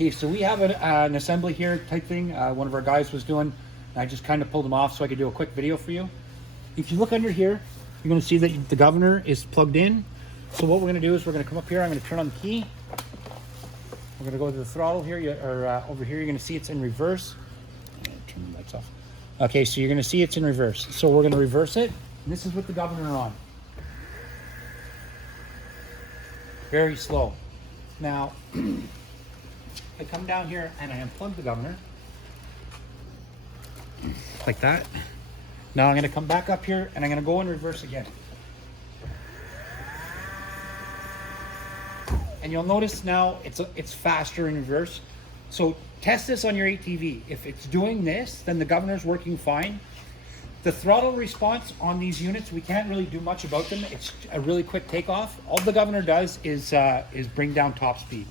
Okay, so we have an assembly here type thing. One of our guys was doing. I just kind of pulled them off so I could do a quick video for you. If you look under here, you're going to see that the governor is plugged in. So what we're going to do is we're going to come up here. I'm going to turn on the key. We're going to go to the throttle here, or over here. You're going to see it's in reverse. Turn the lights off. Okay, so you're going to see it's in reverse. So we're going to reverse it. And this is with the governor on. Very slow. Now, I come down here and I unplug the governor. Like that. Now I'm going to come back up here and I'm going to go in reverse again. And you'll notice now it's faster in reverse. So test this on your ATV. If it's doing this, then the governor's working fine. The throttle response on these units, we can't really do much about them. It's a really quick takeoff. All the governor does is bring down top speed.